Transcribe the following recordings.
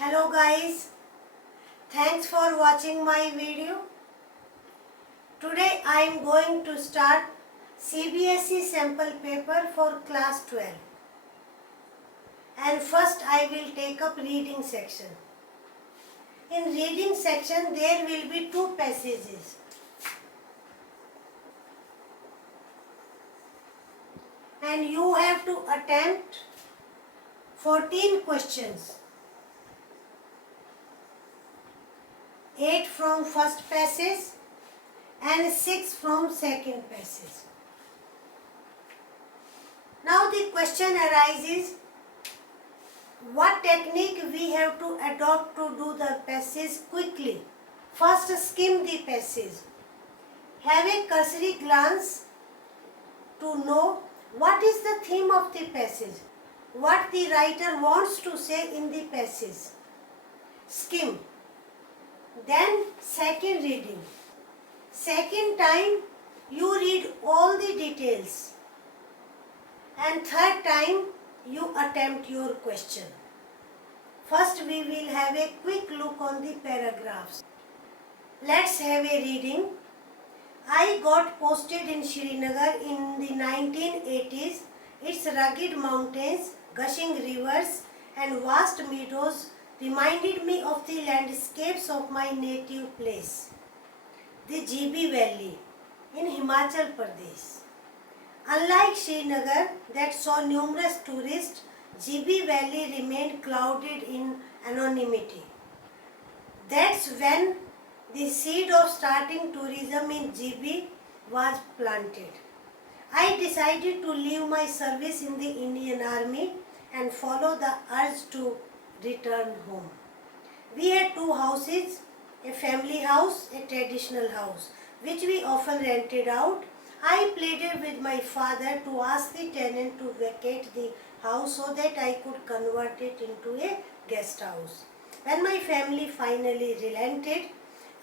Hello guys, thanks for watching my video. Today I am going to start CBSE sample paper for class 12. And first I will take up reading section. In reading section there will be two passages. And you have to attempt 14 questions. 8 from first passage and 6 from second passage. Now the question arises, what technique we have to adopt to do the passage quickly? First skim the passage. Have a cursory glance to know what is the theme of the passage, what the writer wants to say in the passage. Skim. Then second reading. Second time you read all the details. And third time you attempt your question. First we will have a quick look on the paragraphs. Let's have a reading. I got posted in Srinagar in the 1980s. Its rugged mountains, gushing rivers and vast meadows reminded me of the landscapes of my native place, the GB Valley in Himachal Pradesh. Unlike Srinagar that saw numerous tourists, GB Valley remained clouded in anonymity. That's when the seed of starting tourism in GB was planted. I decided to leave my service in the Indian Army and follow the urge to return home. We had two houses, a family house, a traditional house, which we often rented out. I pleaded with my father to ask the tenant to vacate the house so that I could convert it into a guest house. When my family finally relented,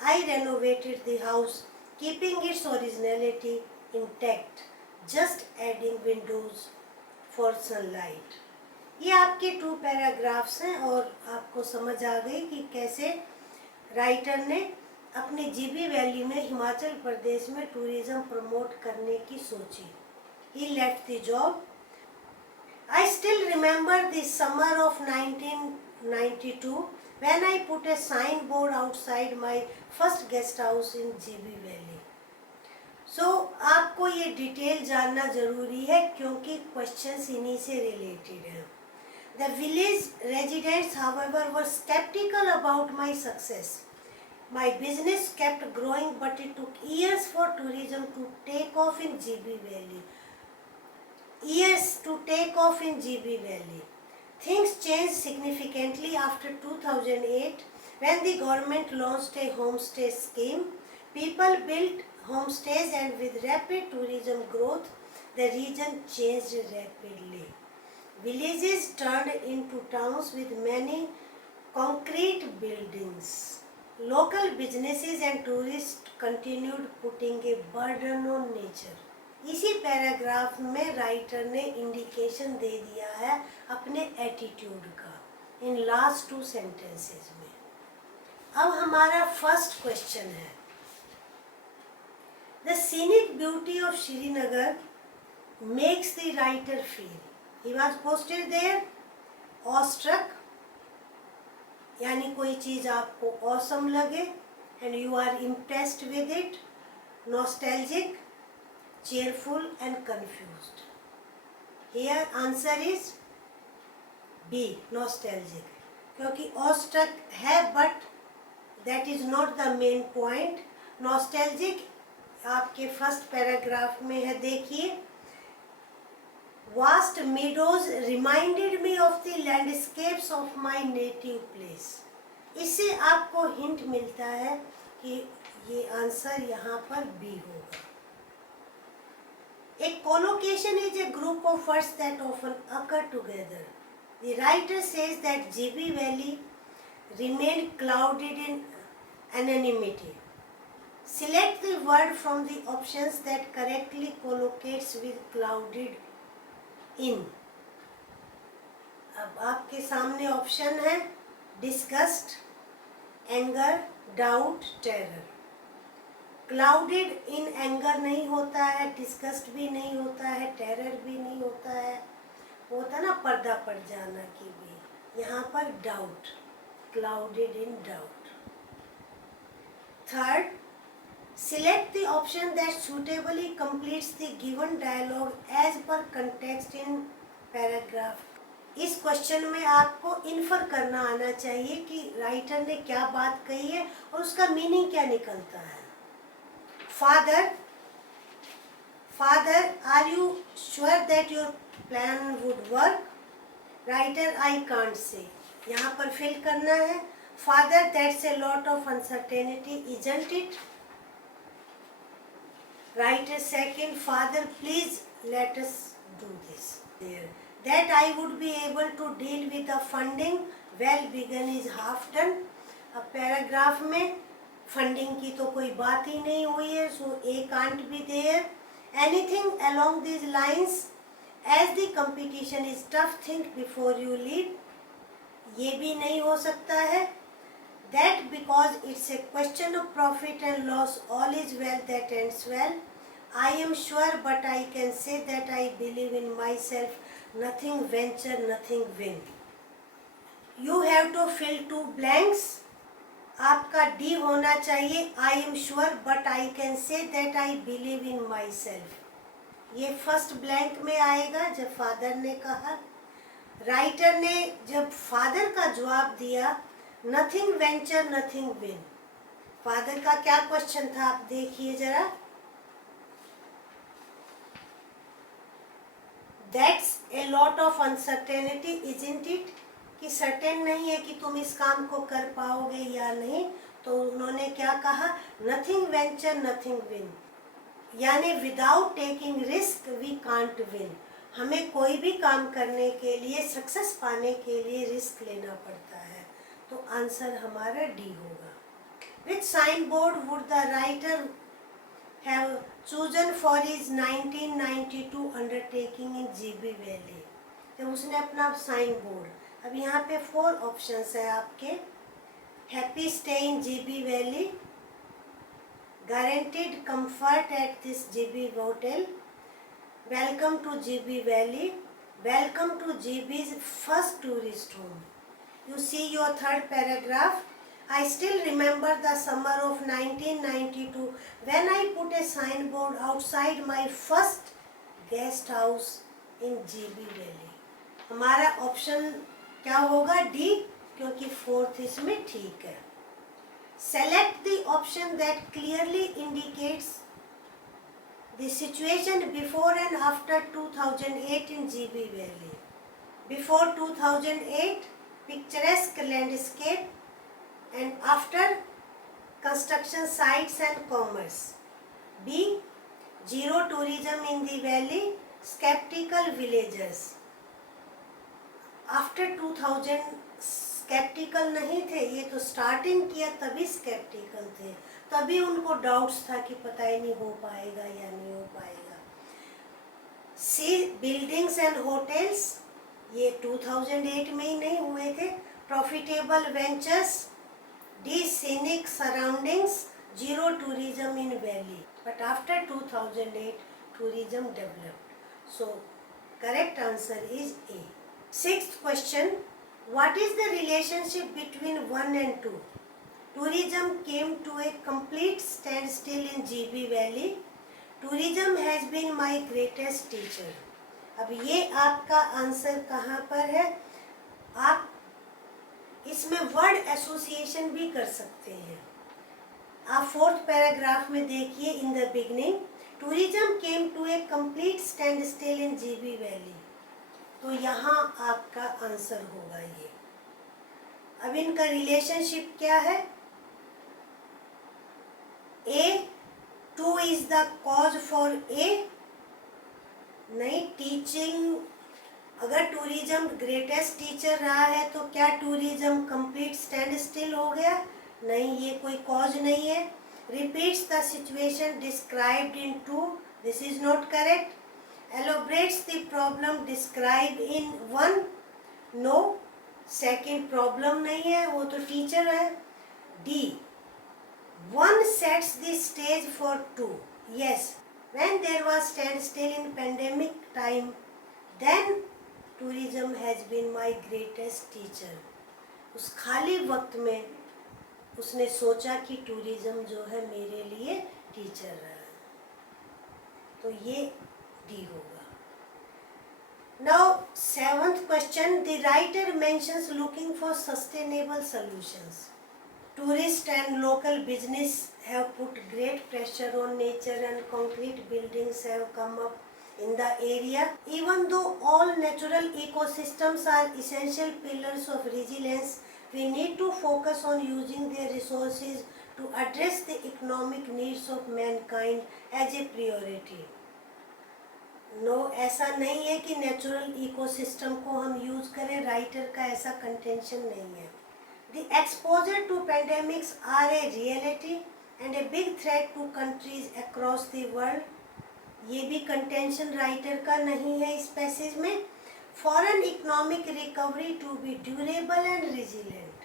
I renovated the house, keeping its originality intact, just adding windows for sunlight. ये आपके to paragraphs हैं और आपको समझ आ गई कि कैसे writer ने अपने जीबी वैली में हिमाचल प्रदेश में टूरिज्म प्रमोट करने की सोची. He left the job. I still remember the summer of 1992 when I put a signboard outside my first guest house in GB Valley. आपको ये डिटेल जानना ज़रूरी है क्योंकि क्वेश्चंस इन्हीं से रिलेटेड हैं. The village residents, however, were skeptical about my success. My business kept growing, but it took years for tourism to take off in GB Valley. Things changed significantly after 2008 when the government launched a homestay scheme. People built homestays and with rapid tourism growth, the region changed rapidly. Villages turned into towns with many concrete buildings. Local businesses and tourists continued putting a burden on nature. इसी paragraph में writer ने indication दे दिया है अपने attitude का in last two sentences में. अब हमारा फर्स्ट क्वेश्चन है, the scenic beauty of Srinagar makes the writer feel. He was posted there, awestruck, यानी कोई चीज़ आपको awesome लगे and you are impressed with it, nostalgic, cheerful and confused. Here answer is B, nostalgic. क्योंकि awestruck है but that is not the main point. Nostalgic आपके first paragraph में है, देखिए. Vast meadows reminded me of the landscapes of my native place. इससे आपको hint मिलता है कि ये आंसर यहाँ पर बी होगा. A collocation is a group of words that often occur together. The writer says that GB Valley remained clouded in anonymity. Select the word from the options that correctly collocates with clouded in. अब आपके सामने option है disgust, anger, doubt, terror. Clouded in anger नहीं होता है, disgust भी नहीं होता है, टेरर भी नहीं होता है, होता ना पर्दा पड़ जाना की भी। यहाँ पर doubt, clouded in doubt. Third, select the option that suitably completes the given dialogue as per context in paragraph। इस क्वेश्चन में आपको इन्फर करना आना चाहिए कि राइटर ने क्या बात कही है और उसका मीनिंग क्या निकलता है। Father, are you sure that your plan would work? Writer, I can't say. यहाँ पर fill करना है। Father, that's a lot of uncertainty, isn't it? Writer second, Father, please let us do this. There, that I would be able to deal with the funding, well begun is half done. अब paragraph में funding की तो कोई बात ही नहीं हुई है, so A can't be there. Anything along these lines as the competition is tough, think before you lead, ये भी नहीं हो सकता है। That because it's a question of profit and loss, all is well that ends well. I am sure but I can say that I believe in myself, nothing venture nothing win. You have to fill 2 blanks। आपका D होना चाहिए, I am sure but I can say that I believe in myself. ये first blank में आएगा जब father ने कहा। Writer ने जब फादर का जवाब दिया, nothing venture nothing win. Father का क्या क्वेश्चन था आप देखिए जरा। That's a lot of uncertainty isn't it, कि सर्टेन नहीं है कि तुम इस काम को कर पाओगे या नहीं। तो उन्होंने क्या कहा, नथिंग वेंचर नथिंग विन, यानी without taking risk we can't win. हमें कोई भी काम करने के लिए, सक्सेस पाने के लिए रिस्क लेना पड़ता है। तो आंसर हमारा डी होगा। Which sign board would the writer have chosen for his 1992 undertaking in GB valley. जब उसने अपना साइन बोर्ड, अब यहाँ पे 4 ऑप्शंस है आपके। Happy stay in GB valley, guaranteed comfort at this GB hotel, welcome to GB valley, welcome to GB's first tourist home. You see your third paragraph. I still remember the summer of 1992 when I put a signboard outside my first guest house in GB Valley. हमारा option क्या होगा, D, क्योंकि 4th इसमें ठीक है। Select the option that clearly indicates the situation before and after 2008 in GB Valley. Before 2008, picturesque landscape, and after, construction sites and commerce. B, zero tourism in the valley, skeptical villagers. After 2000 sceptical नहीं थे, ये तो starting किया तभी sceptical थे, तभी उनको doubts था कि पता ही नहीं हो पाएगा या नहीं हो पाएगा। सी, बिल्डिंग्स एंड होटल्स, ये 2008 में ही नहीं हुए थे। Profitable ventures. D, scenic surroundings, zero tourism in valley, but after 2008 tourism developed. So correct answer is A. 6th question, what is the relationship between 1 and 2? Tourism came to a complete standstill in GB Valley. Tourism has been my greatest teacher. अब ये आपका answer कहाँ पर है, आप इसमें word association भी कर सकते हैं। आप 4th पैराग्राफ में देखिए, in the beginning tourism came to a complete standstill in GB valley, तो यहाँ आपका आंसर होगा ये। अब इनका रिलेशनशिप क्या है, ए, 2 is the cause for a, नहीं, टीचिंग, अगर टूरिज्म ग्रेटेस्ट टीचर रहा है तो क्या टूरिज्म कंप्लीट स्टैंड स्टिल हो गया, नहीं, ये कोई कॉज नहीं है। Repeats the situation described in 2, this is not correct. Elaborates the problem described in 1, no. Second problem नहीं है, वो तो टीचर है। D, one sets the stage for two. Yes, when there was standstill in pandemic time, then tourism has been my greatest teacher. उस खाली वक्त में उसने सोचा कि टूरिज्म जो है मेरे लिए टीचर रहा है, तो ये डी होगा। Now seventh question, the writer mentions looking for sustainable solutions. Tourists and local business have put great pressure on nature and concrete buildings have come up in the area. Even though all natural ecosystems are essential pillars of resilience, we need to focus on using their resources to address the economic needs of mankind as a priority. No, ऐसा नहीं है कि natural ecosystem को हम use करें, writer का ऐसा contention नहीं है। The exposure to pandemics are a reality and a big threat to countries across the world. ये भी contention writer का नहीं है इस passage में। For an economic recovery to be durable and resilient,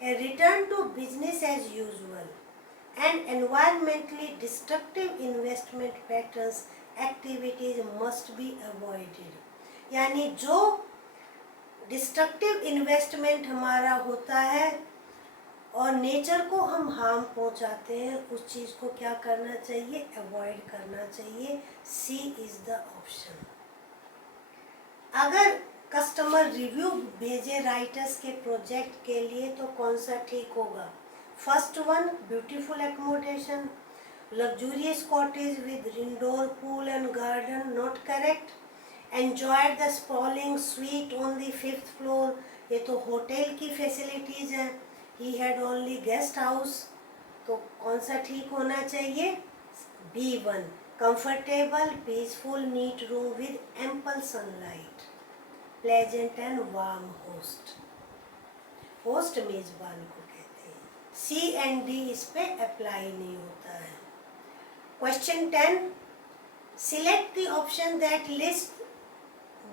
a return to business as usual and environmentally destructive investment patterns activities must be avoided. यानी जो destructive investment हमारा होता है और नेचर को हम हार्म पहुंचाते हैं, उस चीज़ को क्या करना चाहिए, अवॉइड करना चाहिए। सी इज द ऑप्शन। अगर कस्टमर रिव्यू भेजे राइटर्स के प्रोजेक्ट के लिए तो कौन सा ठीक होगा? First one, beautiful accommodation, luxurious cottage with indoor pool and garden, not correct. Enjoyed the sprawling suite on the 5th floor, ये तो होटल की फैसिलिटीज हैं। He had only guest house, तो कौन सा ठीक होना चाहिए? B1, comfortable, peaceful, neat room with ample sunlight, pleasant and warm host. Host मेजबान को कहते हैं। C and D इस पे अप्लाई नहीं होता है। Question 10, select the option that lists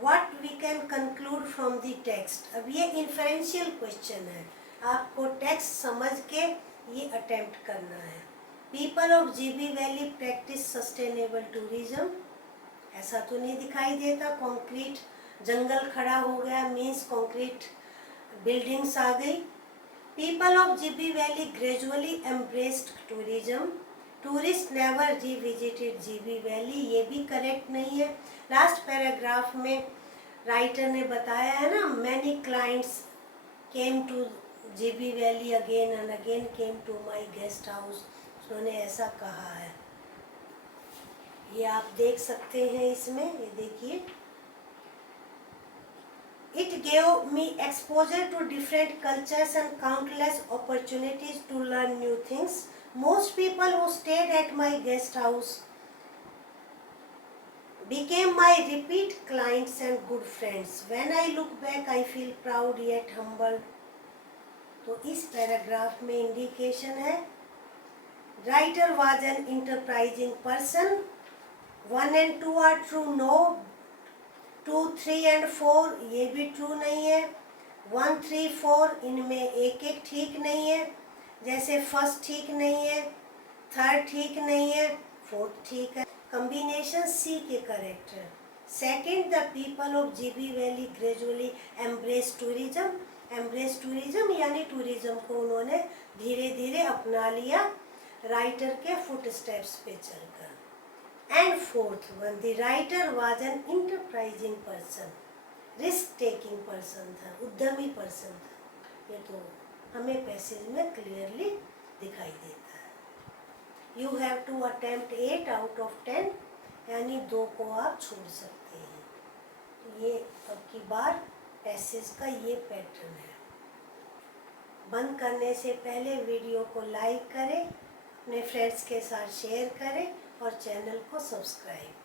what we can conclude from the text. अब ये इन्फरेंशियल क्वेश्चन है, आपको टेक्स्ट समझ के ये अटेम्प्ट करना है। People of GB valley practice sustainable tourism, ऐसा तो नहीं दिखाई देता। कंक्रीट जंगल खड़ा हो गया मीन्स कंक्रीट बिल्डिंग्स आ गई। People of GB valley gradually embraced tourism, tourist never revisited GB valley, ये भी करेक्ट नहीं है। लास्ट पैराग्राफ में राइटर ने बताया है ना, many clients came to GB valley again and again, came to my guest house, उन्होंने ऐसा कहा है। ये आप देख सकते हैं इसमें, ये देखिए। It gave me exposure to different cultures and countless opportunities to learn new things. Most people who stayed at my guest house became my repeat clients and good friends. When I look back, I feel proud yet humbled. तो इस paragraph में indication है writer was an enterprising person. 1 and 2 are true, no. 2, 3 and 4 ये भी true नहीं है। 1, 3, 4 इनमें एक एक ठीक नहीं है, जैसे फर्स्ट ठीक नहीं है, थर्ड ठीक नहीं है, फोर्थ ठीक है। कॉम्बिनेशन सी के करेक्ट है। Second, the people of GB valley gradually embrace tourism, embrace tourism यानी टूरिज्म को उन्होंने धीरे धीरे अपना लिया राइटर के फुट स्टेप्स पे चलकर। And fourth one, the writer was an enterprising person, risk taking person था, उद्यमी पर्सन था। ये तो हमें पैसेज में क्लियरली दिखाई देता है। You have to attempt 8 out of 10, यानी 2 को आप छोड़ सकते हैं। ये अब की बार पैसेज का ये पैटर्न है। बंद करने से पहले वीडियो को लाइक करें, अपने फ्रेंड्स के साथ शेयर करें और चैनल को सब्सक्राइब